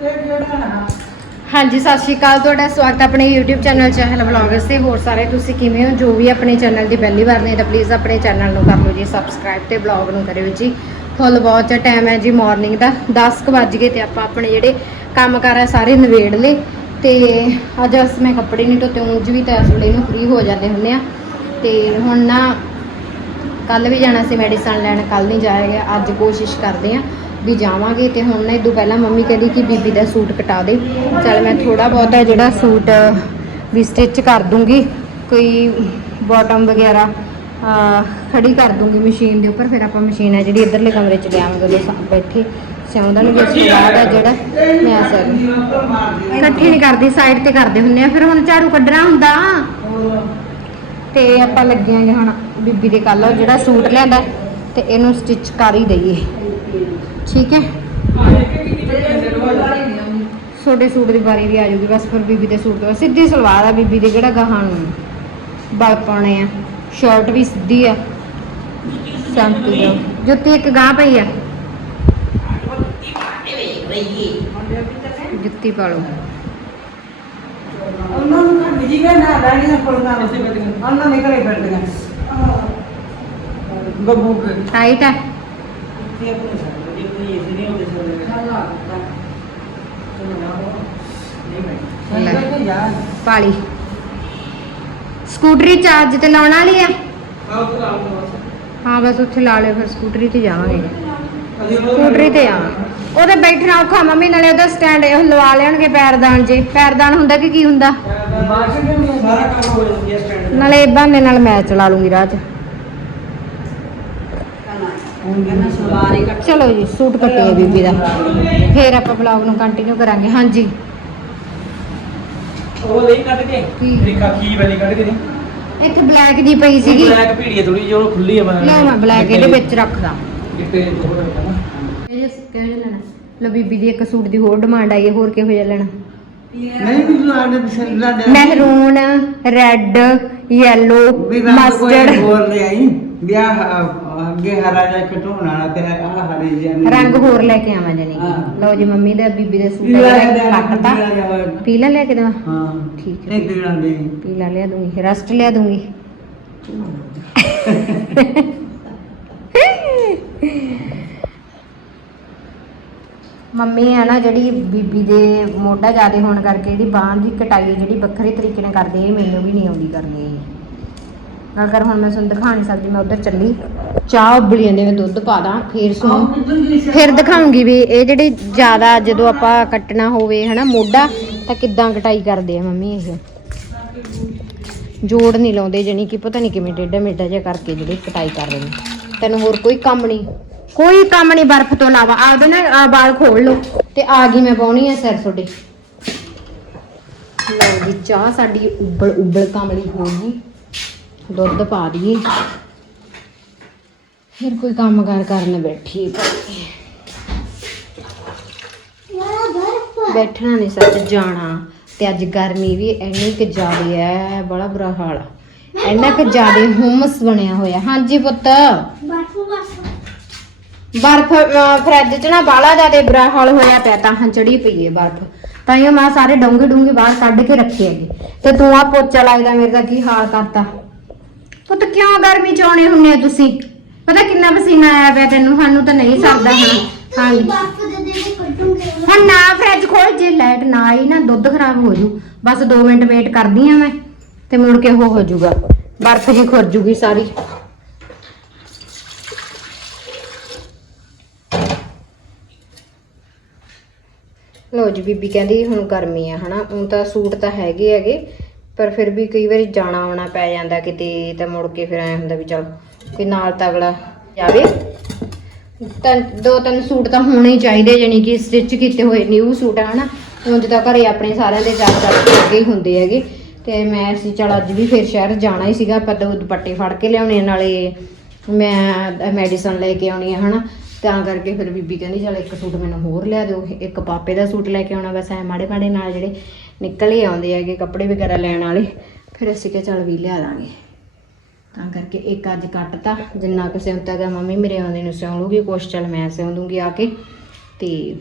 ਹਾਂਜੀ, ਸਤਿ ਸ਼੍ਰੀ ਅਕਾਲ। ਤੁਹਾਡਾ ਸਵਾਗਤ ਹੈ ਆਪਣੇ YouTube ਚੈਨਲ ਚਹਿਲ ਵਲੌਗਸ ਤੇ। ਹੋਰ ਸਾਰੇ ਤੁਸੀਂ ਕਿਵੇਂ ਹੋ? ਜੋ ਵੀ ਆਪਣੇ ਚੈਨਲ ਦੀ ਪਹਿਲੀ ਵਾਰ ਨੇ ਤਾਂ ਪਲੀਜ਼ ਆਪਣੇ ਚੈਨਲ ਨੂੰ ਕਰ ਲਓ ਜੀ ਸਬਸਕ੍ਰਾਈਬ ਤੇ ਵਲੌਗ ਨੂੰ ਕਰਿਓ ਜੀ। ਫੁੱਲ ਵਾਚ ਟਾਈਮ ਹੈ ਜੀ ਮਾਰਨਿੰਗ ਦਾ। 10 ਕੁ ਵੱਜ ਗਏ ਤੇ ਆਪਾਂ ਆਪਣੇ ਜਿਹੜੇ ਕੰਮ ਕਰ ਆ ਸਾਰੇ ਨਿਬੇੜ ਲਏ। ਤੇ ਅੱਜ ਅਸ ਮੈਂ ਕੱਪੜੇ ਨਹੀਂ ਧੋਤੇ, ਉਂਝ ਵੀ ਤਾਂ ਇਸ ਵੇਲੇ ਨੂੰ ਫ੍ਰੀ ਹੋ ਜਾਂਦੇ ਹੁੰਦੇ ਆ। ਤੇ ਹੁਣ ਨਾ ਕੱਲ ਵੀ ਜਾਣਾ ਸੀ ਮੈਡੀਸਨ ਲੈਣ ਕੱਲ ਨਹੀਂ ਜਾਇਆ ਗਿਆ। ਅੱਜ ਕੋਸ਼ਿਸ਼ ਕਰਦੇ ਆ ਵੀ ਜਾਵਾਂਗੇ ਤੇ ਹੁਣ ਨਾ ਇਦੋਂ ਪਹਿਲਾਂ ਮੰਮੀ ਕਹਿੰਦੀ ਕਿ ਬੀਬੀ ਦਾ ਸੂਟ ਕਟਾ ਦੇ। ਚਲ ਮੈਂ ਥੋੜਾ ਬਹੁਤਾ ਜਿਹੜਾ ਸੂਟ ਵੀ ਸਟਿਚ ਕਰ ਦੂੰਗੀ ਕੋਈ ਬਾਟਮ ਵਗੈਰਾ ਖੜੀ ਕਰ ਦੂੰਗੀ ਮਸ਼ੀਨ ਦੇ ਉੱਪਰ ਫਿਰ ਆਪਾਂ ਮਸ਼ੀਨ ਹੈ ਜਿਹੜੀ ਇੱਧਰਲੇ ਕਮਰੇ ਚ ਲਿਆਵਾਂਗੇ ਉਦੋਂ ਸਾ- ਬੈਠੇ। ਸਿਉਂਦਾ ਨੂੰ ਵੀ ਉਸ ਤੋਂ ਬਾਅਦ ਆ ਜਿਹੜਾ ਮੈਂ ਸਰ। ਇਕੱਠੀ ਨਹੀਂ ਕਰਦੀ ਸਾਈਡ ਤੇ ਕਰਦੇ ਹੁੰਨੇ ਆ ਫਿਰ ਹੁਣ ਝਾੜੂ ਕੱਢਣਾ ਹੁੰਦਾ। ਤੇ ਆਪਾਂ ਲੱਗੇ ਆਂਗੇ ਹੁਣ ਬੀਬੀ ਦੇ ਕੱਲ ਜਿਹੜਾ ਸੂਟ ਲਿਆਂਦਾ ਤੇ ਇਹਨੂੰ ਸਟਿਚ ਕਰ ਹੀ ਦਈਏ। ਠੀਕ ਹੈ? ਛੋਟੇ ਸੂਟ ਦੀ ਵਾਰੀ ਵੀ ਆ ਜੂਗੀ ਬਸ ਫਿਰ ਬੀਬੀ ਦੇ ਸੂਟ ਤੋਂ ਸਿੱਧੀ ਸਲਵਾਰ ਆ ਬੀਬੀ ਦੇ ਕਿਹੜਾ ਗਾਹਾਂ ਨੂੰ ਬਲ ਪਾਉਣੇ ਆ। ਸ਼ਰਟ ਵੀ ਸਿੱਧੀ ਆ। ਸੰਤੀ ਆ। ਜੁੱਤੀ ਇੱਕ ਗਾਂ ਪਈ ਆ। ਜੁੱਤੀ ਪਾ ਲਓ। ਉਹਨਾਂ ਨੂੰ ਬਿਜ਼ੀ ਗਏ ਨਾ ਲੈਣੀਆਂ ਪੜਨਾ ਉਹਨਾਂ ਨੇ ਘਰੇ ਬੈਠੀਆਂ। ਬੱਬੂ ਕੇ ਟਾਈਟ ਆ। ਇਹ ਆਪਣੇ ਇਹ ਨਹੀਂ ਹੁੰਦੇ ਲੈ। ਪਾਲੀ। ਸਕੂਟਰੀ ਚਾਰਜ ਤੇ ਲਾਉਣ ਵਾਲੀ ਆ? ਹਾਂ ਬਸ ਉੱਥੇ ਲਾ ਲਿਓ ਫਿਰ ਸਕੂਟਰੀ ਤੇ ਜਾਵਾਂਗੇ। ਸਕੂਟਰੀ ਤੇ ਆ। ਉਹਦੇ ਬੈਠਣਾ ਔਖਾ ਮੰਮੀ ਨਾਲੇ ਉਹਦਾ ਸਟੈਂਡ ਇਹ ਲਵਾ ਲੈਣਗੇ ਪੈਰਦਾਨ ਜੇ। ਪੈਰਦਾਨ ਹੁੰਦਾ ਕਿ ਕੀ ਹੁੰਦਾ? ਨਾਲੇ ਬਹਾਨੇ ਨਾਲ ਮੈਂ ਚਲਾ ਲੂੰਗੀ ਰਾਹ 'ਚ। ਕਹਿੰਦਾ ਸਲਵਾਰ ਹੀ ਕੱਟ ਚਲੋ ਜੀ ਸੂਟ ਕੱਟਿਆ ਬੀਬੀ ਦਾ। ਫੇਰ ਆਪਾਂ ਵਲੌਗ ਨੂੰ ਕੰਟੀਨਿਊ ਕਰਾਂਗੇ ਹਾਂਜੀ। ਉਹ ਨਹੀਂ ਕੱਢ ਕੇ? ਕੀ? ਦੇਖਾ ਕੀ ਵਾਲੀ ਕੱਢ ਕੇ ਨਹੀਂ ਇੱਥੇ ਬਲੈਕ ਜੀ ਪਈ ਸੀਗੀ। ਬਲੈਕ ਭੀੜੀ ਥੋੜੀ ਜਿਹੀ ਉਹ ਖੁੱਲੀ ਆ ਮੈਂ ਮੈਂ ਬਲੈਕ ਇਹਦੇ ਵਿੱਚ ਰੱਖਦਾ। ਚਿੱਟੇ ਥੋੜਾ ਜਿਹਾ ਨਾ ਲੈਣਾ? ਲੋ ਬੀਬੀ ਦੀ ਇੱਕ ਸੂਟ ਦੀ ਹੋਰ ਡਿਮਾਂਡ ਆਈ ਹੈ ਹੋਰ ਕਿਹੋ ਜਿਹਾ ਲੈਣਾ? ਨਹੀਂ ਵੀ ਲਾੜੇ ਪਸੰਦ ਲਾੜੇ ਮਹਿਰੂਨ ਰੈੱਡ ਯੈਲੋ ਵੀ ਰੰਗ ਕੋਈ ਮਸਟਰਡ ਹੋਰ ਲੈ ਆਈ। ਵਿਆਹ ਅੱਗੇ ਹਰਾ ਜਿਹਾ ਕਟਾਉਣ ਵਾਲਾ ਤੇ ਆਹ ਹਰੀ ਜਿਹਾ ਰੰਗ ਹੋਰ ਲੈ ਕੇ ਆਵਾਂ ਜਾਨੀ ਹਾਂ। ਲਓ ਜੀ ਮੰਮੀ ਦਾ ਬੀਬੀ ਦੇ ਸੂਟ ਪੀਲਾ ਹੈ ਜਿਹਾ ਕੱਟਤਾ। ਪੀਲਾ ਲੈ ਕੇ ਦੇਵਾਂ? ਹਾਂ ਠੀਕ ਹੈ। ਇਹ ਪੀਲਾ ਦੇ। ਪੀਲਾ ਲਿਆ ਦੂੰਗੀ ਰਸਟ ਲਿਆ ਦੂੰਗੀ। ਮੰਮੀ ਆ ਨਾ ਜਿਹੜੀ ਬੀਬੀ ਦੇ ਮੋਢਾ ਜ਼ਿਆਦੇ ਹੋਣ ਕਰਕੇ ਜਿਹੜੀ ਬਾਂਹ ਦੀ ਕਟਾਈ ਹੈ ਜਿਹੜੀ ਵੱਖਰੇ ਤਰੀਕੇ ਨਾਲ ਕਰਦੇ ਇਹ ਮੈਨੂੰ ਵੀ ਨਹੀਂ ਆਉਂਦੀ ਕਰਨੀ। ਇਹ ਗੱਲ ਕਰ ਹੁਣ ਮੈਂ ਤੁਹਾਨੂੰ ਦਿਖਾ ਨਹੀਂ ਸਕਦੀ ਮੈਂ ਉਧਰ ਚੱਲੀ। ਚਾਹ ਉਬਲੀ ਜਾਂਦੇ ਮੈਂ ਦੁੱਧ ਪਾ ਦਾਂ ਫੇਰ ਸੁਣੋ। ਫਿਰ ਦਿਖਾਉਂਗੀ ਵੀ ਇਹ ਜਿਹੜੀ ਜ਼ਿਆਦਾ ਜਦੋਂ ਆਪਾਂ ਕੱਟਣਾ ਹੋਵੇ ਹਨਾ ਮੋਢਾ ਤਾਂ ਕਿੱਦਾਂ ਕਟਾਈ ਕਰਦੇ ਆ ਮੰਮੀ ਇਹ। ਜੋੜ ਨਹੀਂ ਲਾਉਂਦੇ ਜਣੀ ਕਿ ਪਤਾ ਨਹੀਂ ਕਿਵੇਂ ਟੇਢਾ ਮੇਢਾ ਜਿਹਾ ਕਰਕੇ ਜਿਹੜੇ ਕਟਾਈ ਕਰ ਰਹੇ ਨੇ ਤੈਨੂੰ ਹੋਰ ਕੋਈ ਕੰਮ ਨਹੀਂ। ਕੋਈ ਕੰਮ ਨਹੀਂ ਬਰਫ਼ ਤੋਂ ਇਲਾਵਾ। ਆਪਦੇ ਨਾ ਵਾਲ ਖੋਲ ਲਓ। ਤੇ ਆ ਗਈ ਮੈਂ ਪਾਉਣੀ ਆ ਸਿਰ ਤੁਹਾਡੇ ਲਓ ਜੀ ਚਾਹ ਸਾਡੀ ਉਬਲ ਉਬਲ ਕਾਮਲੀ ਹੋ ਗਈ। ਦੁੱਧ ਪਾ ਦਈਏ। ਫਿਰ ਕੋਈ ਕੰਮ ਕਾਰ ਕਰਨ ਬੈਠੀ ਬੈਠਣਾ ਨਹੀਂ ਸੱਚ, ਜਾਣਾ। ਤੇ ਅੱਜ ਗਰਮੀ ਵੀ ਇੰਨੀ ਕਿ ਜ਼ਿਆਦੀ ਹੈ ਬੜਾ ਬੁਰਾ ਹਾਲ ਆ। ਇੰਨਾ ਕਿ ਜ਼ਿਆਦੇ ਹੁਮਸ ਬਣਿਆ ਹੋਇਆ। ਹਾਂਜੀ ਪੁੱਤ। ਬਰਫ ਫਰਿੱਜ 'ਚ ਨਾ ਬਾਲਾ ਜ਼ਿਆਦੇ ਬੁਰਾ ਹਾਲ ਹੋਇਆ ਪਿਆ ਤਾਂ ਹਾਂ ਚੜੀ ਪਈ ਹੈ ਬਰਫ। ਤਾਂ ਇਹ ਮੈਂ ਸਾਰੇ ਡੋਂਗੇ ਡੂੰਗੇ ਬਾਹਰ ਕੱਢ ਕੇ ਰੱਖੇ ਹੈਗੇ। ਤੇ ਤੂੰ ਆ ਪੋਚਾ ਲੱਗਦਾ, ਮੇਰੇ ਦਾ ਕੀ ਹਾਲ ਕਰਤਾ? ਪੁੱਤ ਕਿਉਂ ਗਰਮੀ ਚ ਆਉਣੇ ਹੁੰਨੇ ਆ ਤੁਸੀਂ? ਪਤਾ ਕਿੰਨਾ ਪਸੀਨਾ ਆਇਆ ਪਿਆ ਤੈਨੂੰ? ਸਾਨੂੰ ਤਾਂ ਨਹੀਂ ਸਰਦਾ ਹੁਣ ਹਾਂਜੀ। ਹੁਣ ਨਾ ਫ੍ਰਿਜ ਖੋਲ ਜੇ ਲਾਈਟ ਨਾ ਆਈ ਨਾ ਦੁੱਧ ਖਰਾਬ ਹੋ ਜੂ ਬਸ 2 ਮਿੰਟ ਵੇਟ ਕਰਦੀ ਆ ਮੈਂ ਤੇ ਮੁੜ ਕੇ ਉਹ ਹੋ ਜੂਗਾ ਬਰਫ਼ ਹੀ ਖੁਰ ਜੂਗੀ ਸਾਰੀ। ਲੋ ਜੀ ਬੀਬੀ ਕਹਿੰਦੀ ਹੁਣ ਗਰਮੀ ਆ ਹਨਾ? ਹੁਣ ਤਾਂ ਸੂਟ ਤਾਂ ਹੈਗੇ ਹੈਗੇ। ਪਰ ਫਿਰ ਵੀ ਕਈ ਵਾਰੀ ਜਾਣਾ ਆਉਣਾ ਪੈ ਜਾਂਦਾ ਕਿਤੇ ਤਾਂ ਮੁੜ ਕੇ ਫਿਰ ਐ ਹੁੰਦਾ ਵੀ ਚਲ ਕੋਈ ਨਾਲ ਤਾਂ ਜਾਵੇ। ਤਾਂ ਦੋ ਤਿੰਨ ਸੂਟ ਤਾਂ ਹੋਣੇ ਹੀ ਚਾਹੀਦੇ ਜਾਨੀ ਕਿ ਸਟਿਚ ਕੀਤੇ ਹੋਏ ਨਿਊ ਸੂਟ ਆ, ਹਨਾ। ਉਂਝ ਤਾਂ ਘਰੇ ਆਪਣੇ ਸਾਰਿਆਂ ਦੇ ਚਾਰ ਚਾਰ ਲੱਗੇ ਹੀ ਹੁੰਦੇ ਹੈਗੇ। ਤੇ ਮੈਂ ਅਸੀਂ ਚਲ ਅੱਜ ਵੀ ਫਿਰ ਸ਼ਹਿਰ ਜਾਣਾ ਹੀ ਸੀਗਾ ਪਰ ਦੋ ਦੁਪੱਟੇ ਫੜ ਕੇ ਲਿਆਉਣੇ ਨਾਲੇ ਮੈਂ ਮੈਡੀਸਨ ਲੈ ਕੇ ਆਉਣੀ ਹੈ ਹਨਾ। ਤਾਂ ਕਰਕੇ ਫਿਰ ਬੀਬੀ ਕਹਿੰਦੀ, ਚਲ ਇੱਕ ਸੂਟ ਮੈਨੂੰ ਹੋਰ ਲਿਆ ਦਿਓ, ਇੱਕ ਪਾਪੇ ਦਾ ਸੂਟ ਲੈ ਕੇ ਆਉਣਾ, ਬਸ ਐ ਮਾੜੇ ਮਾੜੇ ਨਾਲ ਜਿਹੜੇ ਨਿਕਲ ਹੀ ਆਉਂਦੇ ਹੈਗੇ ਕੱਪੜੇ ਵਗੈਰਾ ਲੈਣ ਵਾਲੇ। ਫਿਰ ਅਸੀਂ ਕਿਹਾ ਚੱਲ ਵੀ ਲਿਆ ਦਾਂਗੇ। ਤਾਂ ਕਰਕੇ ਇੱਕ ਅੱਜ ਕੱਟਤਾ, ਜਿੰਨਾ ਕੁ ਸਿਉਂਤਾ ਗਾ ਮੰਮੀ ਮੇਰੇ ਆਉਂਦੇ ਨੂੰ ਸਿਉਂ ਲੂਗੀ, ਕੁਛ ਚੱਲ ਮੈਂ ਸਿਉਂ ਦੂੰਗੀ ਆ ਕੇ। ਤੇ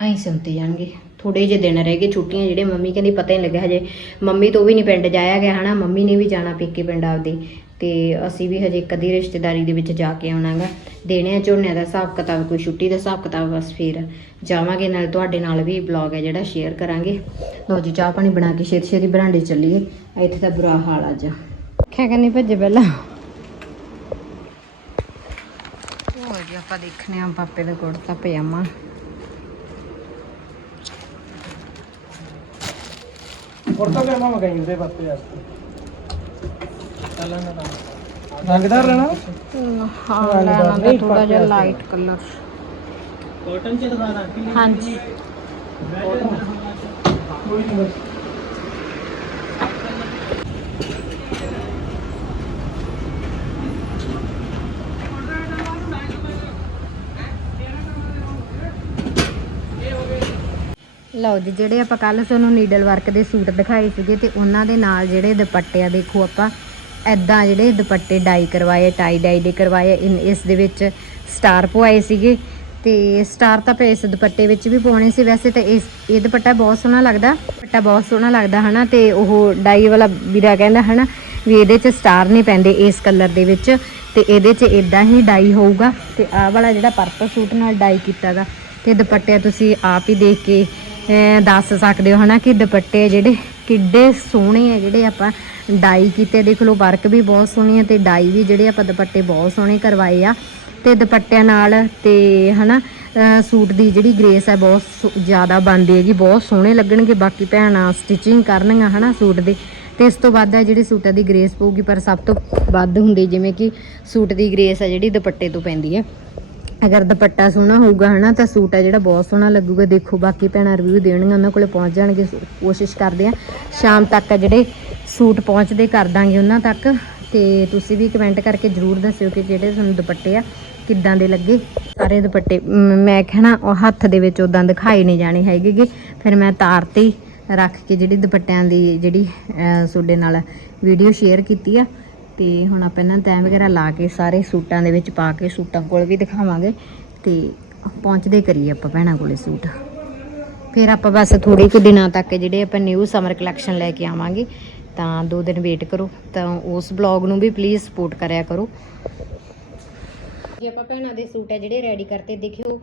ਐਂ ਸਿਉਂਤੇ ਜਾਣਗੇ। ਥੋੜੇ ਜਿਹੇ ਦਿਨ ਰਹਿ ਗਏ ਛੁੱਟੀਆਂ ਜਿਹੜੇ ਮੰਮੀ ਕਹਿੰਦੀ ਪਤਾ ਹੀ ਨਹੀਂ ਲੱਗਿਆ ਹਜੇ। ਮੰਮੀ ਤੋਂ ਵੀ ਨਹੀਂ ਪਿੰਡ ਜਾਇਆ ਗਿਆ ਹਨਾ, ਮੰਮੀ ਨੇ ਵੀ ਜਾਣਾ ਪੇਕੇ ਪਿੰਡ ਆਪਦੇ। ਤੇ ਅਸੀਂ ਵੀ ਹਜੇ ਕਦੀ ਰਿਸ਼ਤੇਦਾਰੀ ਦੇ ਵਿੱਚ ਜਾ ਕੇ ਆਉਣਾਗਾ। ਦੇਣੇ ਆ ਝੋਨਿਆਂ ਦਾ ਹਿਸਾਬ ਕਿਤਾਬ ਕੋਈ ਛੁੱਟੀ ਦਾ ਹਿਸਾਬ ਕਿਤਾਬ ਬਸ ਫਿਰ ਜਾਵਾਂਗੇ ਨਾਲ ਤੁਹਾਡੇ ਨਾਲ ਵੀ ਬਲੌਗ ਹੈ ਜਿਹੜਾ ਸ਼ੇਅਰ ਕਰਾਂਗੇ। ਲੋ ਜੀ ਚਾਹ ਪਾਣੀ ਬਣਾ ਕੇ ਛੇਤੀ ਛੇਤੀ ਬਰਾਂਡੇ ਚੱਲੀਏ। ਇੱਥੇ ਤਾਂ ਬੁਰਾ ਹਾਲ ਅੱਜ। ਕਿਆ ਕਰਨੀ ਭੱਜੇ ਪਹਿਲਾਂ? ਹੋਰ ਜੀ ਆਪਾਂ ਦੇਖਨੇ ਆ ਪਾਪੇ ਦਾ ਕੁੜਤਾ ਪਜਾਮਾ। ਕੁੜਤਾ ਪਜਾਮਾ ਮਗਾਈ ਉਹਦੇ ਵਾਸਤੇ। ਰੰਗਦਾਰ ਲੈਣਾ? ਹਾਂ ਲੈਣਾ ਤਾਂ ਥੋੜਾ ਜਿਹਾ ਲਾਈਟ ਕਲਰ ਕਾਟਨ ਚ ਦਿਖਾਣਾ ਹਾਂਜੀ ਕੋਈ ਨਹੀਂ ਬਸ ਲਓ ਜੀ ਜਿਹੜੇ ਆਪਾਂ ਕੱਲ ਤੁਹਾਨੂੰ ਨੀਡਲ ਵਰਕ ਦੇ ਸੂਟ ਦਿਖਾਏ ਸੀਗੇ ਤੇ ਉਹਨਾਂ ਦੇ ਨਾਲ ਜਿਹੜੇ ਦੁਪੱਟੇ ਆ ਦੇਖੋ ਆਪਾਂ ਐਦਾਂ ਜਿਹੜੇ ਦੁਪੱਟੇ ਡਾਈ ਕਰਵਾਏ ਟਾਈ ਡਾਈ ਦੇ ਕਰਵਾਏ, ਇਨ ਇਸ ਦੇ ਵਿੱਚ ਸਟਾਰ ਪਵਾਏ ਸੀਗੇ। ਤੇ ਸਟਾਰ ਤਾਂ ਆਪਾਂ ਇਸ ਦੁਪੱਟੇ ਵਿੱਚ ਵੀ ਪਾਉਣੇ ਸੀ ਵੈਸੇ ਤਾਂ ਇਸ, ਇਹ ਦੁਪੱਟਾ ਬਹੁਤ ਸੋਹਣਾ ਲੱਗਦਾ। ਦੁਪੱਟਾ ਬਹੁਤ ਸੋਹਣਾ ਲੱਗਦਾ, ਹਨਾ? ਤੇ ਉਹ ਡਾਈ ਵਾਲਾ ਵੀਰਾ ਕਹਿੰਦਾ, ਹਨਾ, ਵੀ ਇਹਦੇ 'ਚ ਸਟਾਰ ਨਹੀਂ ਪੈਂਦੇ ਇਸ ਕਲਰ ਦੇ ਵਿੱਚ, ਤੇ ਇਹਦੇ 'ਚ ਇਦਾਂ ਹੀ ਡਾਈ ਹੋਊਗਾ। ਤੇ ਆਹ ਵਾਲਾ ਜਿਹੜਾ ਪਰਪਲ ਸੂਟ ਨਾਲ ਡਾਈ ਕੀਤਾਗਾ, ਤੇ ਦੁਪੱਟੇ ਤੁਸੀਂ ਆਪ ਹੀ ਦੇਖ ਕੇ ਦੱਸ ਸਕਦੇ ਹੋ, ਹਨਾ, ਕਿ ਦੁਪੱਟੇ ਜਿਹੜੇ ਕਿੱਡੇ ਸੋਹਣੇ ਆ, ਜਿਹੜੇ ਆਪਾਂ ਡਾਈ ਕੀਤੇ ਦੇਖ ਲਓ, ਵਰਕ ਵੀ ਬਹੁਤ ਸੋਹਣੀ ਹੈ ਤੇ ਡਾਈ ਵੀ ਜਿਹੜੇ ਆਪਾਂ ਦੁਪੱਟੇ ਬਹੁਤ ਸੋਹਣੇ ਕਰਵਾਏ ਆ। ਤੇ ਦੁਪੱਟਿਆਂ ਨਾਲ ਤੇ ਹਨਾ, ਅਹ ਸੂਟ ਦੀ ਜਿਹੜੀ ਗ੍ਰੇਸ ਹੈ ਬਹੁਤ ਸੋ- ਜ਼ਿਆਦਾ ਬਣਦੀ ਹੈਗੀ, ਬਹੁਤ ਸੋਹਣੇ ਲੱਗਣਗੇ। ਬਾਕੀ ਭੈਣਾਂ ਸਟਿਚਿੰਗ ਕਰਨਗੀਆਂ ਹਨਾ ਸੂਟ ਦੇ। ਤੇ ਇਸ ਤੋਂ ਵੱਧ ਹੈ ਜਿਹੜੀ ਸੂਟਾਂ ਦੀ ਗ੍ਰੇਸ ਪਊਗੀ, ਪਰ ਸਭ ਤੋਂ ਵੱਧ ਹੁੰਦੀ ਜਿਵੇਂ ਕਿ ਸੂਟ ਦੀ ਗ੍ਰੇਸ ਹੈ ਜਿਹੜੀ ਦੁਪੱਟੇ ਤੋਂ ਪੈਂਦੀ ਹੈ। ਅਗਰ ਦੁਪੱਟਾ ਸੋਹਣਾ ਹੋਊਗਾ ਹਨਾ, ਤਾਂ ਸੂਟ ਆ ਜਿਹੜਾ ਬਹੁਤ ਸੋਹਣਾ ਲੱਗੂਗਾ। ਦੇਖੋ, ਬਾਕੀ ਭੈਣਾਂ ਰਿਵਿਊ ਦੇਣਗੀਆਂ, ਉਹਨਾਂ ਕੋਲੇ ਪਹੁੰਚ ਜਾਣਗੇ ਕੋਸ਼ਿਸ਼ ਕਰਦੇ ਆ। ਸ਼ਾਮ ਤੱਕ ਆ ਜਿਹੜੇ ਸੂਟ ਪਹੁੰਚਦੇ ਕਰ ਦਾਂਗੇ ਉਹਨਾਂ ਤੱਕ ਤੇ ਤੁਸੀਂ ਵੀ ਕਮੈਂਟ ਕਰਕੇ ਜਰੂਰ ਦੱਸਿਓ ਕਿ ਜਿਹੜੇ ਤੁਹਾਨੂੰ ਦੁਪੱਟੇ ਆ ਕਿੱਦਾਂ ਦੇ ਲੱਗੇ। ਸਾਰੇ ਦੁਪੱਟੇ ਮ, ਮੈਂ ਕਹਿਣਾ ਉਹ ਹੱਥ ਦੇ ਵਿੱਚ ਉਦਾਂ ਦਿਖਾਈ ਨਹੀਂ ਜਾਣੇ ਹੈਗੇਗੇ। ਫਿਰ ਮੈਂ ਤਾਰ ਤੇ ਰੱਖ ਕੇ ਜਿਹੜੀ ਦੁਪੱਟਿਆਂ ਦੀ ਜਿਹੜੀ ਤੁਹਾਡੇ ਨਾਲ ਵੀਡੀਓ ਸ਼ੇਅਰ ਕੀਤੀ ਆ। ਤੇ ਹੁਣ ਆਪਾਂ ਇਹਨਾਂ ਤੈਂ ਵਗੈਰਾ ਲਾ ਕੇ ਸਾਰੇ ਸੂਟਾਂ ਦੇ ਵਿੱਚ ਪਾ ਕੇ ਸੂਟਾਂ ਕੋਲ ਵੀ ਦਿਖਾਵਾਂਗੇ। ਤੇ ਪਹੁੰਚਦੇ ਕਰੀਏ ਆਪਾਂ ਭੈਣਾਂ ਕੋਲੇ ਸੂਟ। ਫਿਰ ਆਪਾਂ ਬਸ ਥੋੜੇ ਕੁ ਦਿਨਾਂ ਤੱਕ ਜਿਹੜੇ ਆਪਾਂ ਨਿਊ ਸਮਰ ਕਲੈਕਸ਼ਨ ਲੈ ਕੇ ਆਵਾਂਗੇ। ਤਾਂ ਦੋ ਦਿਨ ਵੇਟ ਕਰੋ, ਤਾਂ ਉਸ ਬਲੌਗ ਨੂੰ ਵੀ ਪਲੀਜ਼ ਸਪੋਰਟ ਕਰਿਆ ਕਰੋ। ਜੇ ਆਪਾਂ ਭੈਣਾਂ ਦੇ ਸੂਟ ਹੈ ਜਿਹੜੇ ਰੈਡੀ ਕਰਤੇ, ਦੇਖਿਓ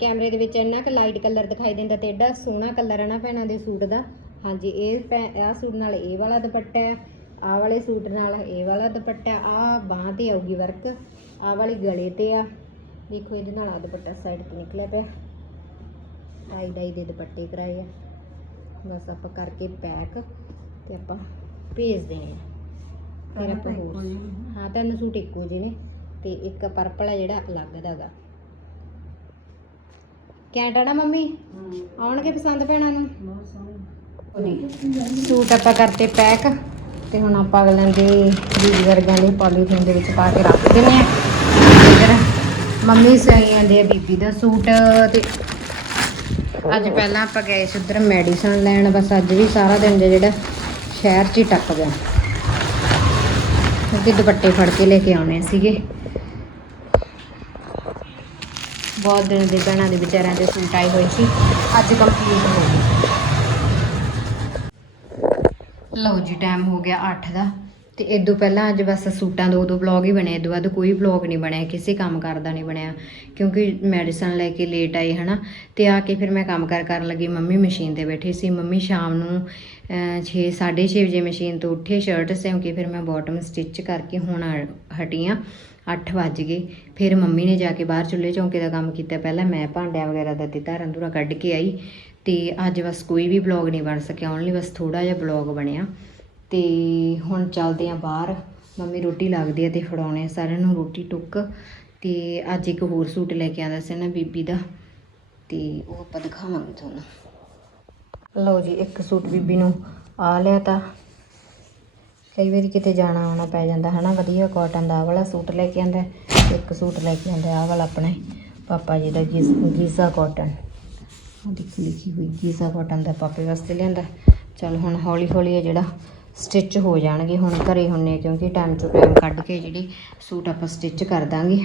ਕੈਮਰੇ ਦੇ ਵਿੱਚ ਇੰਨਾ ਕੁ ਲਾਈਟ ਕਲਰ ਦਿਖਾਈ ਦਿੰਦਾ ਤੇ ਐਡਾ ਸੋਹਣਾ ਕਲਰ ਹੈ ਨਾ ਭੈਣਾਂ ਦੇ ਸੂਟ ਦਾ। ਹਾਂਜੀ, ਇਹ ਆ ਸੂਟ ਨਾਲ ਇਹ ਵਾਲਾ ਦੁਪੱਟਾ ਹੈ ਆਹ ਵਾਲੇ ਸੂਟ ਨਾਲ ਇਹ ਵਾਲਾ ਦੁਪੱਟਾ ਆ ਬਾਹਾਂ ਤੇ ਆਊਗੀ ਵਰਕ ਆਹ ਵਾਲੀ ਗਲੇ ਤੇ ਆ। ਦੇਖੋ ਇਹਦੇ ਨਾਲ ਆ ਦੁਪੱਟਾ ਸਾਈਡ ਤੇ ਨਿਕਲਿਆ ਪਿਆ। ਟਾਈ ਡਾਈ ਦੇ ਦੁਪੱਟੇ ਕਰਾਏ ਆ। ਬਸ ਆਪਾਂ ਕਰਕੇ ਪੈਕ ਤੇ ਆਪਾਂ ਭੇਜ ਦੇਣੇ ਆ। ਫਿਰ ਆਪਾਂ ਹੋਰ ਹਾਂ ਤਿੰਨ ਸੂਟ ਇੱਕੋ ਜਿਹੇ ਨੇ ਤੇ ਇੱਕ ਪਰਪਲ ਹੈ ਜਿਹੜਾ ਅਲੱਗ ਦਾਗਾ ਕੈਂਟ ਨਾ ਮੰਮੀ? ਆਉਣਗੇ ਪਸੰਦ ਭੈਣਾਂ ਨੂੰ? ਸੂਟ ਆਪਾਂ ਕਰਤੇ ਪੈਕ ਤੇ ਹੁਣ ਆਪਾਂ ਅਗਲਿਆਂ ਦੇ ਬੀਜ ਵਰਗਾਂ ਦੇ ਪੋਲੀਥੀਨ ਦੇ ਵਿੱਚ ਪਾ ਕੇ ਰੱਖ ਦਿੰਦੇ ਆ। ਇਧਰ ਮੰਮੀ ਸਹੀਆਂ ਦੇ ਬੀਬੀ ਦਾ ਸੂਟ ਤੇ ਅੱਜ ਪਹਿਲਾਂ ਆਪਾਂ ਗਏ ਸੀ ਉਧਰ ਮੈਡੀਸਨ ਲੈਣ ਬਸ ਅੱਜ ਵੀ ਸਾਰਾ ਦਿਨ ਜਿਹਾ ਜਿਹੜਾ ਸ਼ਹਿਰ 'ਚ ਹੀ ਟੱਪ ਗਿਆ। ਕਿਉਂਕਿ ਦੁਪੱਟੇ ਫੜ ਕੇ ਲੈ ਕੇ ਆਉਣੇ ਸੀਗੇ। ਬਹੁਤ ਦਿਨ ਦੇ ਭੈਣਾਂ ਦੇ ਵਿਚਾਰਿਆਂ ਦੇ ਸੂਟ ਆਏ ਹੋਏ ਸੀ। ਅੱਜ ਕੰਪਲੀਟ ਹੋ ਗਈ ਲਓ ਜੀ ਟਾਈਮ ਹੋ ਗਿਆ 8 ਦਾ। ਤੇ ਇਦੋਂ ਪਹਿਲਾਂ ਅੱਜ ਬਸ ਸੂਟਾਂ ਦੋ ਦੋ ਵਲੌਗ ਹੀ ਬਣੇ ਇਦੋਂ ਬਾਅਦ ਕੋਈ ਵਲੌਗ ਨਹੀਂ ਬਣਿਆ, ਕਿਸੇ ਕੰਮ ਕਰਦਾ ਨਹੀਂ ਬਣਿਆ, ਕਿਉਂਕਿ ਮੈਡੀਸਨ ਲੈ ਕੇ ਲੇਟ ਆਈ ਹਨਾ। ਤੇ ਆ ਕੇ ਫਿਰ ਮੈਂ ਕੰਮ ਕਰ ਕਰਨ ਲੱਗੀ, ਮੰਮੀ ਮਸ਼ੀਨ ਤੇ ਬੈਠੀ ਸੀ, ਮੰਮੀ ਸ਼ਾਮ ਨੂੰ 6 6:30 ਵਜੇ ਮਸ਼ੀਨ ਤੋਂ ਉੱਠੇ ਸ਼ਰਟ ਸਿਉਂ ਕੇ ਫਿਰ ਮੈਂ ਬਾਟਮ ਸਟਿਚ ਕਰਕੇ ਹੁਣ ਆ- ਹਟੀ 8 ਵੱਜ ਗਏ। ਫਿਰ ਮੰਮੀ ਨੇ ਜਾ ਕੇ ਬਾਹਰ ਚੁੱਲ੍ਹੇ ਚੌਂਕੇ ਦਾ ਕੰਮ ਕੀਤਾ, ਪਹਿਲਾਂ ਮੈਂ ਭਾਂਡਿਆਂ ਵਗੈਰਾ ਦਾ ਦਿੱਤਾ ਰੰਦੂਰਾ ਕੱਢ ਕੇ ਆਈ। ਤੇ ਅੱਜ ਬਸ ਕੋਈ ਵੀ ਵਲੌਗ ਨਹੀਂ ਬਣ ਸਕਿਆ ਓਨਲੀ ਬਸ ਥੋੜਾ ਜਿਹਾ ਵਲੌਗ ਬਣਿਆ। ਅਤੇ ਹੁਣ ਚੱਲਦੇ ਹਾਂ ਬਾਹਰ। ਮੰਮੀ ਰੋਟੀ ਲੱਗਦੀ ਹੈ ਅਤੇ ਫੜਾਉਣੇ ਆ। ਸਾਰਿਆਂ ਨੂੰ ਰੋਟੀ ਟੁੱਕ। ਅਤੇ ਅੱਜ ਇੱਕ ਹੋਰ ਸੂਟ ਲੈ ਕੇ ਆਂਦਾ ਸੀ ਨਾ ਬੀਬੀ ਦਾ। ਅਤੇ ਉਹ ਆਪਾਂ ਦਿਖਾਵਾਂਗੇ ਤੁਹਾਨੂੰ। ਲਓ ਜੀ, ਇੱਕ ਸੂਟ ਬੀਬੀ ਨੂੰ ਆ ਲਿਆ ਤਾਂ ਕਈ ਵਾਰੀ ਕਿਤੇ ਜਾਣਾ ਆਉਣਾ ਪੈ ਜਾਂਦਾ, ਹਨਾ? ਵਧੀਆ ਕਾਟਨ ਦਾ ਆਹ ਵਾਲਾ ਸੂਟ ਲੈ ਕੇ ਆਂਦਾ ਇੱਕ ਸੂਟ ਲੈ ਕੇ ਆਂਦਾ ਆਹ ਵਾਲਾ ਆਪਣੇ ਪਾਪਾ ਜੀ ਦਾ ਗੀਜ਼- ਗੀਜ਼ਾ ਕਾਟਨ ਆਹ ਦੇਖੋ, ਲਿਖੀ ਹੋਈ ਗੀਜ਼ਾ ਕਾਟਨ ਦਾ ਪਾਪੇ ਵਾਸਤੇ ਲਿਆਂਦਾ। ਚਲ ਹੁਣ ਹੌਲੀ ਹੌਲੀ ਆ ਜਿਹੜਾ ਸਟਿਚ ਹੋ ਜਾਣਗੇ ਹੁਣ ਘਰੇ ਹੁੰਨੇ ਕਿਉਂਕਿ ਟਾਈਮ ਤੋਂ ਟਾਈਮ ਕੱਢ ਕੇ ਜਿਹੜੀ ਸੂਟ ਆਪਾਂ ਸਟਿਚ ਕਰ ਦਾਂਗੇ।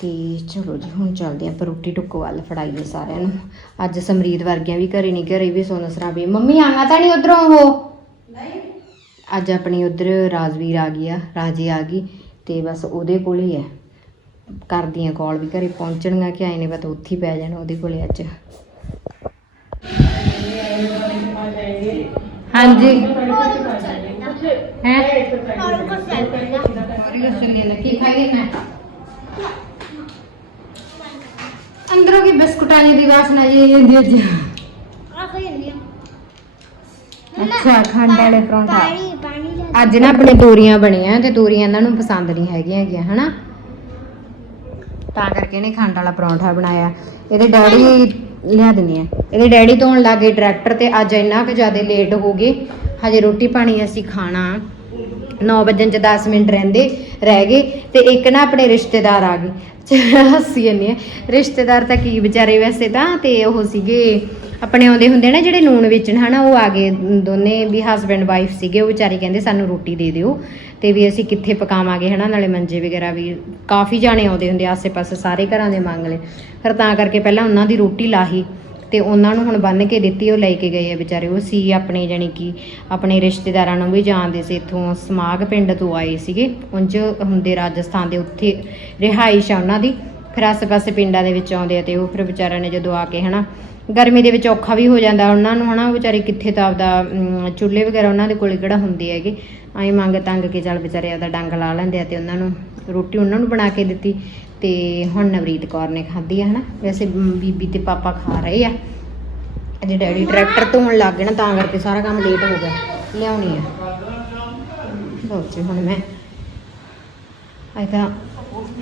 ਤੇ ਚਲੋ ਜੀ ਹੁਣ ਚੱਲਦੇ ਆਪਾਂ ਰੋਟੀ ਟੁੱਕ ਵੱਲ ਫੜਾਈਏ ਸਾਰਿਆਂ ਨੂੰ। ਅੱਜ ਸਮਰੀਤ ਵਰਗੀਆਂ ਵੀ ਘਰੇ ਨਹੀਂ ਘਰੇ ਵੀ ਸੋਨ ਸਰਾ ਵੀ। ਮੰਮੀ ਆਣਾ ਤਾਂ ਨਹੀਂ ਉਧਰੋਂ ਉਹ? ਅੱਜ ਆਪਣੀ ਉਧਰ ਰਾਜਵੀਰ ਆ ਗਈ ਆ ਰਾਜੀ ਆ ਗਈ ਤੇ ਬਸ ਉਹਦੇ ਕੋਲ ਹੀ ਹੈ ਕਰਦੀਆਂ ਕਾਲ ਵੀ ਘਰੇ ਪਹੁੰਚਣਗਾ ਕਿ ਆਏ ਨੇ ਪਤਾ ਉੱਥੇ ਹੀ ਪੈ ਜਾਣਾ ਉਹਦੇ ਕੋਲੇ ਅੱਜ। ਹਾਂਜੀ। ਹੈ? ਅੰਦਰੋਂ ਕੀ ਬਿਸਕੁਟਾਂ ਦੀ ਵਾਸਨਾ ਜੀ ਜਾਂਦੀ ਅੱਜ ਅੱਛਾ ਖੰਡ ਵਾਲੇ ਪਰੌਂਠਾ। ਅੱਜ ਨਾ ਆਪਣੇ ਤੋਰੀਆਂ ਬਣੀਆਂ ਤੇ ਤੋਰੀਆਂ ਇਹਨਾਂ ਨੂੰ ਪਸੰਦ ਨਹੀਂ ਹੈਗੀਆਂ ਹੈਗੀਆਂ ਹਨਾ? ਤਾਂ ਕਰਕੇ ਇਹਨੇ ਖੰਡ ਵਾਲਾ ਪਰੌਂਠਾ ਬਣਾਇਆ। ਇਹਦੇ ਡੈਡੀ ਲਿਆ ਦਿੰਦੇ ਆ ਇਹਦੇ ਡੈਡੀ ਧੋਣ ਲੱਗੇ ਟਰੈਕਟਰ ਤੇ, ਅੱਜ ਇੰਨਾ ਕੁ ਜ਼ਿਆਦਾ ਲੇਟ ਹੋ ਗਏ। ਹਜੇ ਰੋਟੀ ਪਾਣੀ ਅਸੀਂ ਖਾਣਾ। 9 ਵਜਣ ਚ 10 ਮਿੰਟ ਰਹਿੰਦੇ, ਰਹਿ ਗਏ। ਤੇ ਇੱਕ ਨਾ ਆਪਣੇ ਰਿਸ਼ਤੇਦਾਰ ਆ ਗਏ। ਹੱਸੀ ਜਾਂਦੀ ਆ ਰਿਸ਼ਤੇਦਾਰ ਤਾਂ ਕੀ ਵਿਚਾਰੇ ਵੈਸੇ ਤਾਂ, ਤੇ ਉਹ ਸੀਗੇ, ਆਪਣੇ ਆਉਂਦੇ ਹੁੰਦੇ ਨਾ ਜਿਹੜੇ ਨੂਣ ਵੇਚਣ ਹਨਾ, ਉਹ ਆ ਗਏ ਦੋਨੇ ਵੀ ਹਸਬੈਂਡ ਵਾਈਫ ਸੀਗੇ। ਉਹ ਵਿਚਾਰੇ ਕਹਿੰਦੇ ਸਾਨੂੰ ਰੋਟੀ ਦੇ ਦਿਓ। ਤੇ ਵੀ ਅਸੀਂ ਕਿੱਥੇ ਪਕਾਵਾਂਗੇ, ਹਨਾ? ਨਾਲੇ ਮੰਜੇ ਵਗੈਰਾ ਵੀ ਕਾਫੀ ਜਾਣੇ ਆਉਂਦੇ ਹੁੰਦੇ ਆਸੇ-ਪਾਸੇ, ਸਾਰੇ ਘਰਾਂ ਦੇ ਮੰਗ ਲਏ ਫਿਰ ਤਾਂ ਕਰਕੇ ਪਹਿਲਾਂ ਉਹਨਾਂ ਦੀ ਰੋਟੀ ਲਾਹੀ ਤੇ ਉਹਨਾਂ ਨੂੰ ਹੁਣ ਬੰਨ ਕੇ ਦਿੱਤੀ, ਉਹ ਲੈ ਕੇ ਗਏ ਆ ਵਿਚਾਰੇ। ਉਹ ਸੀ ਆਪਣੇ, ਜਾਣੀ ਕਿ ਆਪਣੇ ਰਿਸ਼ਤੇਦਾਰਾਂ ਨੂੰ ਵੀ ਜਾਣਦੇ ਸੀ। ਇੱਥੋਂ ਸਮਾਗ ਪਿੰਡ ਤੋਂ ਆਏ ਸੀਗੇ। ਉਂਝ ਹੁੰਦੇ ਰਾਜਸਥਾਨ ਦੇ ਉੱਥੇ ਰਿਹਾਇਸ਼ ਆ ਉਹਨਾਂ ਦੀ। ਫਿਰ ਆਸੇ-ਪਾਸੇ ਪਿੰਡਾਂ ਦੇ ਵਿੱਚ ਆਉਂਦੇ ਆ ਤੇ ਉਹ ਫਿਰ ਵਿਚਾਰਿਆਂ ਨੇ ਜਦੋਂ ਆ ਕੇ ਹਨਾ, ਗਰਮੀ ਦੇ ਵਿੱਚ ਔਖਾ ਵੀ ਹੋ ਜਾਂਦਾ ਉਹਨਾਂ ਨੂੰ ਹਨਾ, ਉਹ ਵਿਚਾਰੇ ਕਿੱਥੇ ਤਾਂ ਆਪਦਾ ਚੁੱਲ੍ਹੇ ਵਗੈਰਾ ਉਹਨਾਂ ਦੇ ਕੋਲ ਕਿਹੜਾ ਹੁੰਦੇ ਹੈਗੇ। ਐਂ ਮੰਗ ਤੰਗ ਕੇ ਚੱਲ ਵਿਚਾਰੇ ਆਪਦਾ ਡੰਗ ਲਾ ਲੈਂਦੇ ਆ ਤੇ ਉਹਨਾਂ ਨੂੰ ਰੋਟੀ ਉਹਨਾਂ ਨੂੰ ਬਣਾ ਕੇ ਦਿੱਤੀ ਤੇ ਹੁਣ ਨਵਰੀਤ ਕੌਰ ਨੇ ਖਾਧੀ ਆ ਹਨਾ। ਵੈਸੇ ਬੀਬੀ ਤੇ ਪਾਪਾ ਖਾ ਰਹੇ ਆ। ਅਜੇ ਡੈਡੀ ਟਰੈਕਟਰ ਧੋਣ ਲੱਗ ਗਏ ਨਾ, ਤਾਂ ਕਰਕੇ ਸਾਰਾ ਕੰਮ ਲੇਟ ਹੋ ਗਿਆ। ਲਿਆਉਣੀ ਆ। ਲਓ ਜੀ, ਹੁਣ ਮੈਂ। ਆਈ ਤਾਂ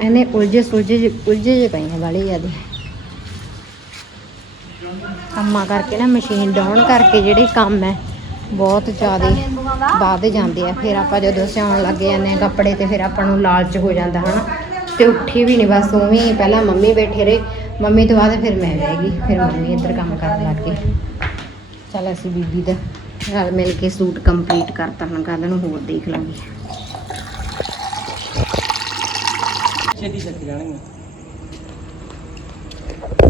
ਇਹਨੇ ਉਲਝੇ ਸੁਲਝੇ ਜਿਹੇ- ਉਲਝੇ ਜੇ ਪਈਆਂ ਵਾਲੀ ਕੰਮਾਂ ਕਰਕੇ ਨਾ ਮਸ਼ੀਨ ਡਾਊਨ ਕਰਕੇ ਜਿਹੜੇ ਕੰਮ ਹੈ ਬਹੁਤ ਜ਼ਿਆਦਾ ਵੱਧ ਜਾਂਦੇ ਆ। ਫਿਰ ਆਪਾਂ ਜਦੋਂ ਸਿਉਣ ਲੱਗ ਜਾਂਦੇ ਆ ਕੱਪੜੇ ਤੇ ਫਿਰ ਆਪਾਂ ਨੂੰ ਲਾਲਚ ਹੋ ਜਾਂਦਾ, ਹਨਾ? ਤੇ ਉੱਠੀ ਵੀ ਨਹੀਂ ਬਸ ਉਵੇਂ ਪਹਿਲਾਂ ਮੰਮੀ ਬੈਠੇ ਰਹੇ, ਮੰਮੀ ਤੋਂ ਬਾਅਦ ਫਿਰ ਮੈਂ ਬਹਿ ਗਈ, ਫਿਰ ਮੰਮੀ ਇੱਧਰ ਕੰਮ ਕਰਨ ਲੱਗ ਗਈ ਚੱਲ ਅਸੀਂ ਬੀਬੀ ਦਾ ਨਾਲ ਮਿਲ ਕੇ ਸੂਟ ਕੰਪਲੀਟ ਕਰਤਾ ਹੁਣ ਕੱਲ ਨੂੰ ਹੋਰ ਦੇਖ ਲਾਂਗੇ। ਛੇਤੀ ਛੇਤੀ ਰਹਿਣਗੇ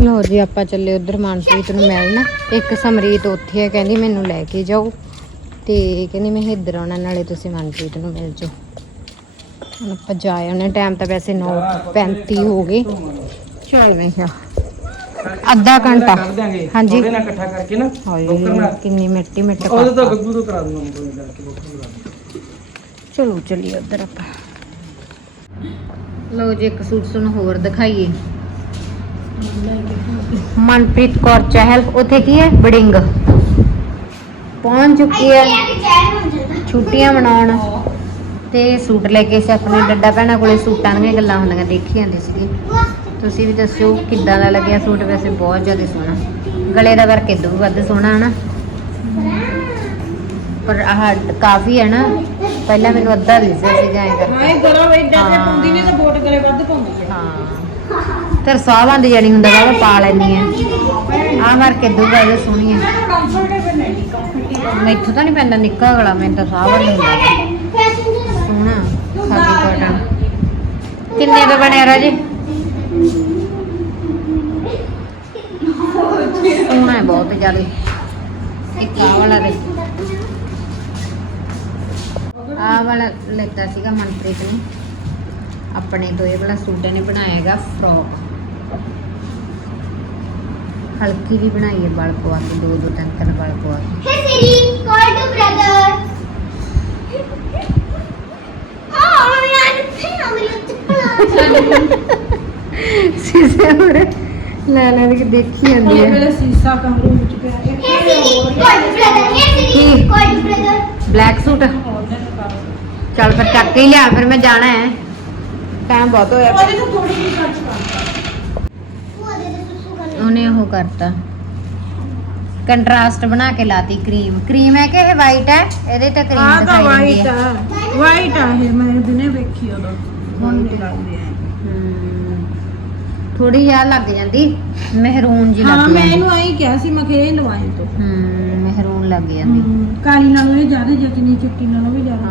ਲੋ ਜੀ ਆਪਾਂ ਚੱਲੇ ਉਧਰ ਮਨਪ੍ਰੀਤ ਨੂੰ ਮਿਲਣ। ਇੱਕ ਸਮਰੀਤ ਉੱਥੇ ਹੈ ਕਹਿੰਦੀ ਮੈਨੂੰ ਲੈ ਕੇ ਜਾਓ। ਤੇ ਕਹਿੰਦੀ ਮੈਂ ਇੱਧਰ ਆਉਣਾ ਨਾਲੇ ਤੁਸੀਂ ਮਨਪ੍ਰੀਤ ਨੂੰ ਮਿਲ ਜਾਓ। ਹੁਣ ਆਪਾਂ ਜਾ ਆਉਣੇ ਟਾਈਮ ਤਾਂ ਵੈਸੇ 9:35 ਹੋ ਗਏ। ਚੱਲ ਮੈਂ ਕਿਹਾ ਅੱਧਾ ਘੰਟਾ। ਹਾਂਜੀ। ਉਹਦੇ ਨਾਲ ਇਕੱਠਾ ਕਰਕੇ ਨਾ ਕਿੰਨੀ ਮਿੱਟੀ ਮਿੱਟੀ ਉਹਦੇ ਤੋਂ। ਗੱਗੂ ਤੋਂ ਕਰਾ ਦੂੰਗਾ ਮੈਂ ਕੋਈ ਗੱਲ ਕਿ ਬੁੱਕਰ ਕਰਾ ਦੂੰਗਾ। ਚਲੋ ਚੱਲੀਏ ਉਧਰ ਆਪਾਂ। ਲਓ ਜੀ ਇੱਕ ਸੂਟ ਸੁਣ ਹੋਰ ਦਿਖਾਈਏ। ਮਨਪ੍ਰੀਤ ਕੌਰ ਚਹਿਲ ਉਥੇ ਕੀ ਹੈ? ਬੜਿੰਗ। ਪਹੁੰਚ ਚੁੱਕੀ ਹੈ। ਛੁੱਟੀਆਂ ਮਨਾਉਣ। ਤੇ ਸੂਟ ਲੈ ਕੇ ਸੀ ਆਪਣੇ ਡੱਡਾ ਭੈਣਾਂ ਕੋਲੇ ਸੂਟਾਂ ਦੀਆਂ ਗੱਲਾਂ ਹੁੰਦੀਆਂ ਦੇਖੀ ਜਾਂਦੇ ਸੀਗੇ। ਤੁਸੀਂ ਵੀ ਦੱਸੋ ਕਿੱਦਾਂ ਦਾ ਲੱਗਿਆ ਸੂਟ? ਵੈਸੇ ਬਹੁਤ ਜ਼ਿਆਦਾ ਸੋਹਣਾ। ਗਲੇ ਦਾ ਵਰਕ ਇਦੋਂ ਵੀ ਵੱਧ ਸੋਹਣਾ ਹੈ ਨਾ ਪਰ ਆਹ ਕਾਫੀ ਹੈ ਨਾ। ਪਹਿਲਾਂ ਮੈਨੂੰ ਅੱਧਾ ਦਿਸਿਆ ਸੀਗਾ ਐਂ ਕਰਕੇ। ਹਾਏ ਗਰਮ ਐਡਾ ਤੇ ਹਾਂ। ਪੁੰਦੀ ਨੇ ਤਾਂ ਗਲੇ ਵੱਧ ਪਾਉਂਦੀ ਹੈ ਹਾਂ। ਤੇਰ ਸਾਵਾਂ ਦੀ ਜਾਨੀ ਹੁੰਦਾ ਵਾ ਪਾ ਲੈਣੀ ਆ। ਆ ਵਰ ਕੇ ਦੂਗਾ ਇਹ ਸੋਹਣੀ ਆ। ਕੰਫਰਟੇਬਲ ਨਹੀਂ ਕੰਫਰਟੇਬਲ ਮੈਥੋਂ ਤਾਂ ਨਹੀਂ ਪੈਂਦਾ ਨਿੱਕਾ ਗਲਾ ਮੈਨੂੰ ਤਾਂ ਸਾਵਾ ਨਹੀਂ ਹੁੰਦਾ। ਸੋਹਣਾ ਖਾਦੀ ਕਾਟਨ ਕਿੰਨੇ ਦਾ ਬਣਿਆ ਰਾਜੇ? ਸੋਹਣਾ ਹੈ ਬਹੁਤ ਜ਼ਿਆਦਾ। ਇੱਕ ਆਹ ਵਾਲਾ ਦੇ। ਆਹ ਵਾਲਾ ਲੈਤਾ ਸੀਗਾ ਮਨਪ੍ਰੀਤ ਨੇ। ਆਪਣੇ ਤੋਂ ਇਹ ਵਾਲਾ ਸੂਟ ਇਹਨੇ ਬਣਾਇਆ ਹੈਗਾ ਫਰੋਕ ਹਲਕੀ ਵੀ ਬਣਾਈ ਹੈ ਬਲ ਪਵਾ ਕੇ ਦੋ ਦੋ ਤਿੰਨ ਤਿੰਨ ਬਲ ਪਵਾ ਕੇ Hey Siri, call to brother. Oh, ਯਾਰ ਫੇਰ ਮੇਰੀ ਚੱਪਲਾਂ ਸੀਸੇ ਹੋਰ ਲੈ ਲੈ ਕੇ ਦੇਖੀ ਜਾਂਦੀ ਹੈ ਮੇਰੇ ਸੀਸਾ ਕਮਰੇ ਵਿੱਚ ਪਿਆ ਹੈ Hey Siri, call to brother. Hey Siri, ਕੀ? call to brother. Black suit ਚੱਲ ਫਿਰ ਚੱਕ ਕੇ ਹੀ ਲਿਆ ਫਿਰ ਮੈਂ ਜਾਣਾ ਹੈ ਟਾਈਮ ਬਹੁਤ ਹੋਇਆ। ਉਹਦੇ ਤੋਂ ਥੋੜੀ ਜਿਹੀ ਕਰ। ਉਹਨੇ ਉਹ ਕਰਤਾ। ਕੰਟਰਾਸਟ ਬਣਾ ਕੇ ਲਾਤੀ ਕਰੀਮ। ਕਰੀਮ ਹੈ ਕਿ ਇਹ ਵਾਈਟ ਹੈ? ਇਹਦੇ ਤਾਂ ਕਰੀਮ ਆ ਦਿਖਾਈ ਜਾਂਦੀ ਵਾਈਟ ਹੈ। ਆ ਵਾਈਟ ਆ ਇਹ ਮੈਂ ਦਿਨੇ ਵੇਖੀ ਉਦੋਂ। ਹੁਣ ਨਹੀਂ ਲੱਗਦੀ ਐ। ਥੋੜੀ ਜਿਹਾ ਲੱਗ ਜਾਂਦੀ। ਮਹਿਰੂਨ ਜੀ ਹਾਂ ਲੱਗ ਮੈਂ ਜਾਂਦੀ। ਇਹਨੂੰ ਐਂ ਕਿਹਾ ਸੀ ਮੈਂ ਕਿਹਾ ਇਹ ਲਵਾਏ ਤੋਂ। ਹੂੰ ਮਹਿਰੂਨ ਲੱਗ ਜਾਂਦੀ। ਕਾਲੀ ਨਾਲੋਂ ਇਹ ਜ਼ਿਆਦਾ ਜਚਨੀ ਚਿੱਟੀ ਨਾਲੋਂ ਵੀ ਜ਼ਿਆਦਾ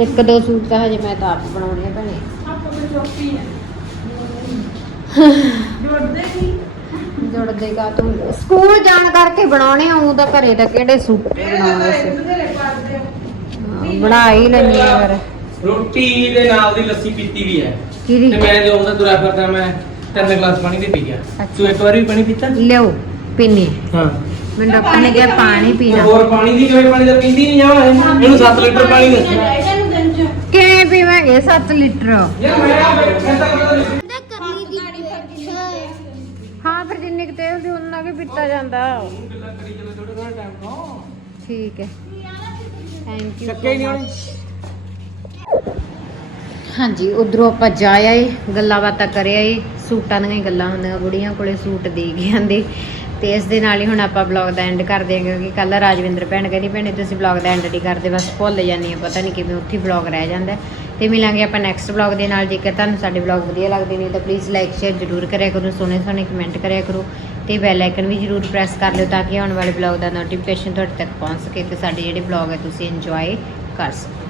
ਇੱਕ ਦੋ ਸੂਟ ਤਾਂ ਹਜੇ ਮੈਂ ਤਾਂ ਆਪ ਬਣਾਉਣੇ ਆ ਭੈਣੇ। ਆਪਾਂ ਨੂੰ ਚੋਪੀ ਹੈ ਜੋੜਦੇ ਕੀ? ਜੁੜਦੇ ਕਾ ਤੂੰ ਸਕੂਲ ਜਾਣ ਕਰਕੇ ਬਣਾਉਣੇ ਆ ਉਹ ਤਾਂ ਘਰੇ ਤਾਂ ਕਿਹੜੇ ਸੂਟ ਬਣਾਉਣੇ ਸੀ। ਕਰਦੇ ਆ। ਬਣਾ ਹੀ ਲੈਣੀ ਆ ਫਿਰ। ਰੋਟੀ ਦੇ ਨਾਲ ਦੀ ਲੱਸੀ ਪੀਤੀ ਵੀ ਹੈ। ਕਿਹਦੀ? ਤੇ ਮੈਂ ਜਦੋਂ ਦਾ ਤੁਰਿਆ ਫਿਰਦਾ ਮੈਂ ਤਿੰਨ ਗਲਾਸ ਪਾਣੀ ਦੇ ਪੀ ਗਿਆ। ਤੂੰ ਇੱਕ ਵਾਰੀ ਵੀ ਪਾਣੀ ਪੀਤਾ? ਲਿਓ ਪੀਣੀ ਹਾਂ। ਮੈਨੂੰ ਡਾਕਟਰ ਨੇ ਕਿਹਾ ਪਾਣੀ ਪੀਣਾ ਹੋਰ ਪਾਣੀ ਦੀ ਕਿਵੇਂ ਪਾਣੀ ਦਾ ਪੀਂਦੀ ਨਹੀਂ ਜਾਵਾਂ ਇਹਨੂੰ 7 ਲੀਟਰ ਪਾਣੀ ਦੱਸੋ ਚਾਹੀਦਾ ਨੂੰ ਦਿਨ ਚ ਪੀਵਾਂਗੇ 7 ਲੀਟਰ। ਕਰਨੀ ਦੀ ਹਾਂ ਫਿਰ ਜਿੰਨੇ ਕੁ ਤੇਲ ਦੀ ਉਹਨਾਂ ਕੇ ਪੀਤਾ ਜਾਂਦਾ। ਠੀਕ ਹੈ। ਥੈਂਕ ਯੂ ਚੱਕੇ ਨਹੀਂ ਹੋਣੀ? ਹਾਂਜੀ ਉਧਰੋਂ ਆਪਾਂ ਜਾ ਆਏ ਗੱਲਾਂ ਬਾਤਾਂ ਕਰਿਆ ਏ। ਸੂਟਾਂ ਦੀਆਂ ਹੀ ਗੱਲਾਂ ਹੁੰਦੀਆਂ ਬੁੜੀਆਂ ਕੋਲੇ ਸੂਟ ਦੇ ਗਏ ਆਂਦੇ ਤੇ ਇਸ ਦੇ ਨਾਲ ਹੀ ਹੁਣ ਆਪਾਂ ਬਲੌਗ ਦਾ ਐਂਡ ਕਰਦੇ ਹਾਂ ਕਿਉਂਕਿ ਕੱਲ ਰਾਜਵਿੰਦਰ ਭੈਣ ਕਹਿੰਦੀ ਭੈਣੇ ਤੁਸੀਂ ਬਲੌਗ ਦਾ ਐਂਡ ਨਹੀਂ ਕਰਦੇ ਬਸ ਭੁੱਲ ਜਾਂਦੀ ਆ ਪਤਾ ਨਹੀਂ ਕਿਵੇਂ ਉੱਥੇ ਬਲੌਗ ਰਹਿ ਜਾਂਦਾ ਹੈ। ਤੇ ਮਿਲਾਂਗੇ ਆਪਾਂ ਨੈਕਸਟ ਬਲੌਗ ਦੇ ਨਾਲ। ਜੇਕਰ ਤੁਹਾਨੂੰ ਸਾਡੇ ਬਲੌਗ ਵਧੀਆ ਲੱਗਦੇ ਨੇ, ਤਾਂ ਪਲੀਜ਼ ਲਾਈਕ ਸ਼ੇਅਰ ਜ਼ਰੂਰ ਕਰਿਆ ਕਰੋ, ਸੋਹਣੇ ਸੋਹਣੇ ਕਮੈਂਟ ਕਰਿਆ ਕਰੋ। ਤੇ ਬੈਲ ਆਈਕਨ ਵੀ ਜ਼ਰੂਰ ਪ੍ਰੈਸ ਕਰ ਲਿਓ ਤਾਂ ਕਿ ਆਉਣ ਵਾਲੇ ਬਲੌਗ ਦਾ ਨੋਟੀਫਿਕੇਸ਼ਨ ਤੁਹਾਡੇ ਤੱਕ ਪਹੁੰਚ ਸਕੇ ਤੇ ਸਾਡੇ ਜਿਹੜੇ ਬਲੌਗ ਹੈ ਤੁਸੀਂ ਇੰਜੋਏ ਕਰ ਸਕੋ।